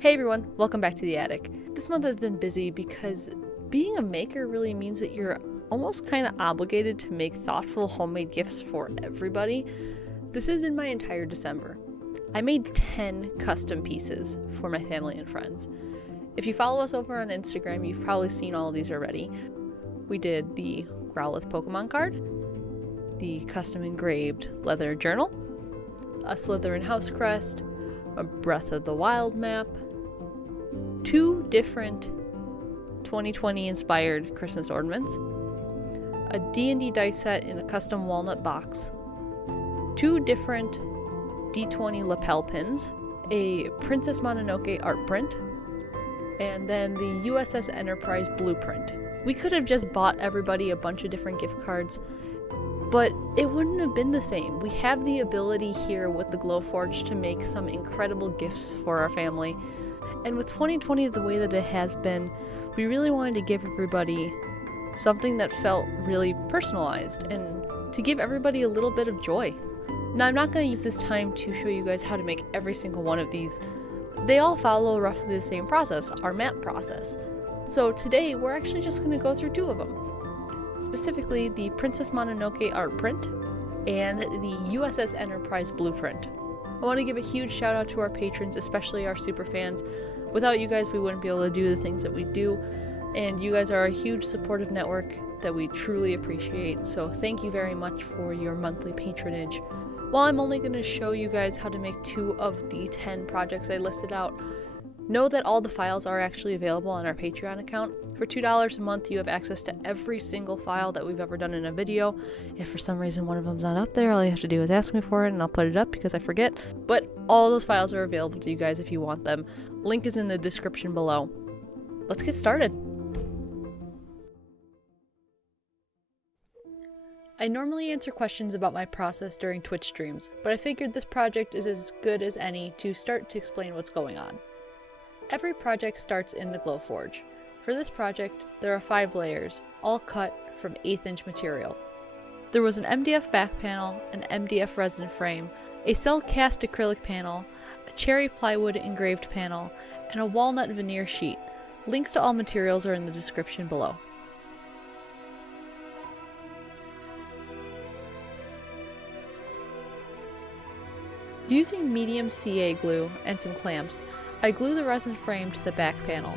Hey everyone, welcome back to the attic. This month has been busy because being a maker really means that you're almost kind of obligated to make thoughtful homemade gifts for everybody. This has been my entire December. I made 10 custom pieces for my family and friends. If you follow us over on Instagram, you've probably seen all of these already. We did the Growlithe Pokemon card, the custom engraved leather journal, a Slytherin house crest, a Breath of the Wild map, 2 different 2020 inspired Christmas ornaments, a D&D dice set in a custom walnut box, 2 different D20 lapel pins, a Princess Mononoke art print, and then the USS Enterprise blueprint. We could have just bought everybody a bunch of different gift cards, but it wouldn't have been the same. We have the ability here with the GLOWFORGE to make some incredible gifts for our family. And with 2020 the way that it has been, we really wanted to give everybody something that felt really personalized and to give everybody a little bit of joy. Now, I'm not going to use this time to show you guys how to make every single one of these. They all follow roughly the same process, our map process. So today, we're actually just going to go through 2 of them. Specifically, the Princess Mononoke art print and the USS Enterprise blueprint. I want to give a huge shout out to our patrons, especially our super fans. Without you guys, we wouldn't be able to do the things that we do, and you guys are a huge supportive network that we truly appreciate, so thank you very much for your monthly patronage. While I'm only going to show you guys how to make 2 of the 10 projects I listed out, know that all the files are actually available on our Patreon account. For $2 a month, you have access to every single file that we've ever done in a video. If for some reason one of them's not up there, all you have to do is ask me for it and I'll put it up because I forget. But all those files are available to you guys if you want them. Link is in the description below. Let's get started. I normally answer questions about my process during Twitch streams, but I figured this project is as good as any to start to explain what's going on. Every project starts in the GLOWFORGE. For this project, there are 5 layers, all cut from 1/8 inch material. There was an MDF back panel, an MDF resin frame, a cell cast acrylic panel, a cherry plywood engraved panel, and a walnut veneer sheet. Links to all materials are in the description below. Using medium CA glue and some clamps, I glue the resin frame to the back panel.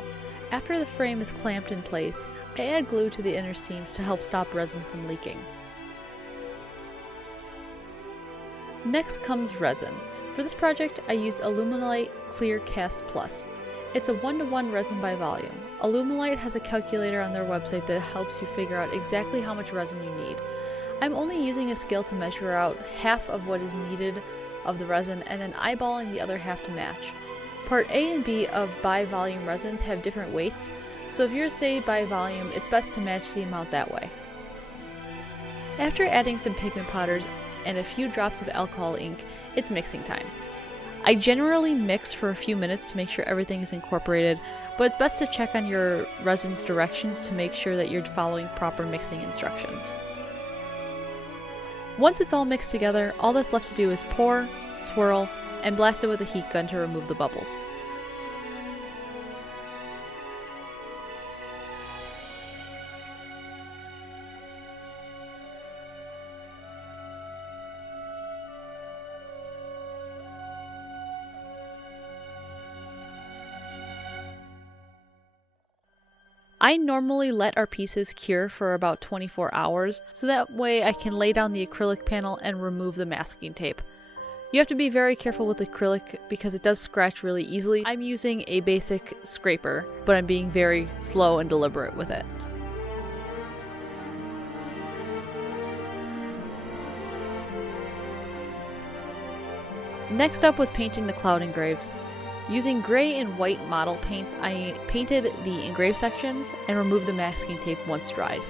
After the frame is clamped in place, I add glue to the inner seams to help stop resin from leaking. Next comes resin. For this project, I used Alumilite Clear Cast Plus. It's a 1-to-1 resin by volume. Alumilite has a calculator on their website that helps you figure out exactly how much resin you need. I'm only using a scale to measure out half of what is needed of the resin and then eyeballing the other half to match. Part A and B of by volume resins have different weights, so if you're say by volume, it's best to match the amount that way. After adding some pigment powders and a few drops of alcohol ink, it's mixing time. I generally mix for a few minutes to make sure everything is incorporated, but it's best to check on your resin's directions to make sure that you're following proper mixing instructions. Once it's all mixed together, all that's left to do is pour, swirl, and blast it with a heat gun to remove the bubbles. I normally let our pieces cure for about 24 hours, so that way I can lay down the acrylic panel and remove the masking tape. You have to be very careful with acrylic because it does scratch really easily. I'm using a basic scraper, but I'm being very slow and deliberate with it. Next up was painting the cloud engraves. Using gray and white model paints, I painted the engraved sections and removed the masking tape once dried.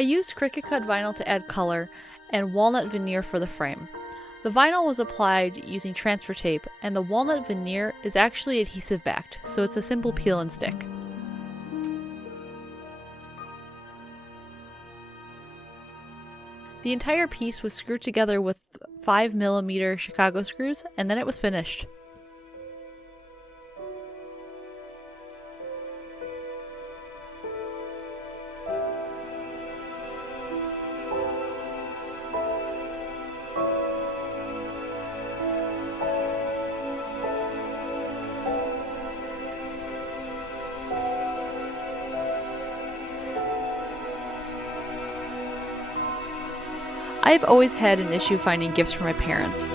I used Cricut cut vinyl to add color and walnut veneer for the frame. The vinyl was applied using transfer tape, and the walnut veneer is actually adhesive backed, so it's a simple peel and stick. The entire piece was screwed together with 5mm Chicago screws, and then it was finished. I've always had an issue finding gifts for my parents.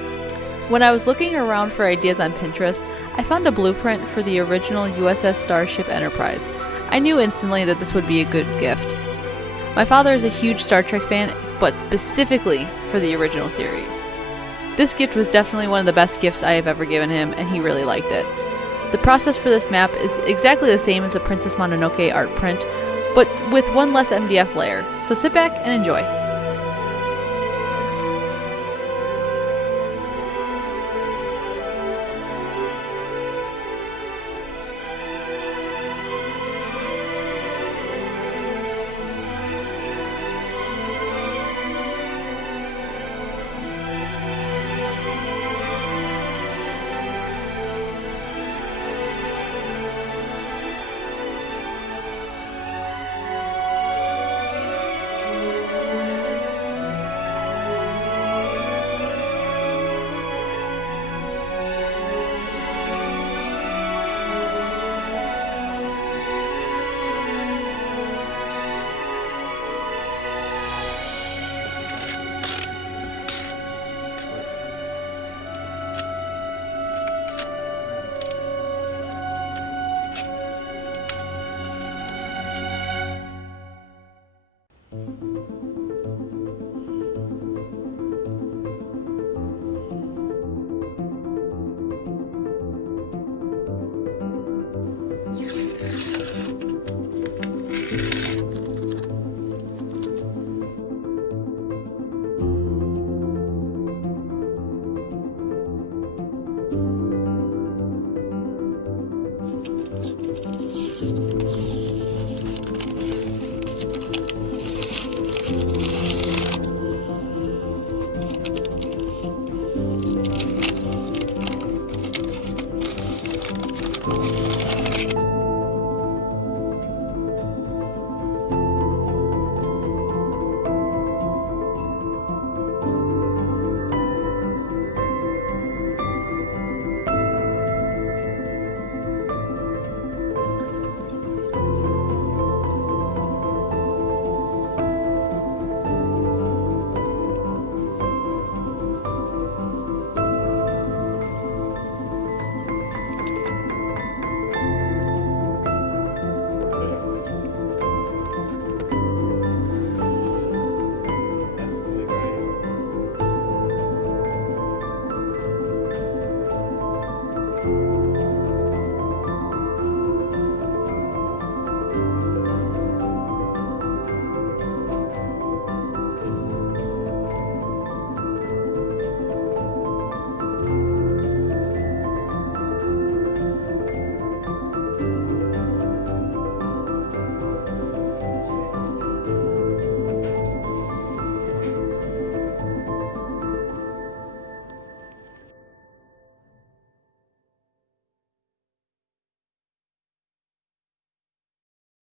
When I was looking around for ideas on Pinterest, I found a blueprint for the original USS Starship Enterprise. I knew instantly that this would be a good gift. My father is a huge Star Trek fan, but specifically for the original series. This gift was definitely one of the best gifts I have ever given him, and he really liked it. The process for this map is exactly the same as the Princess Mononoke art print, but with one less MDF layer, so sit back and enjoy.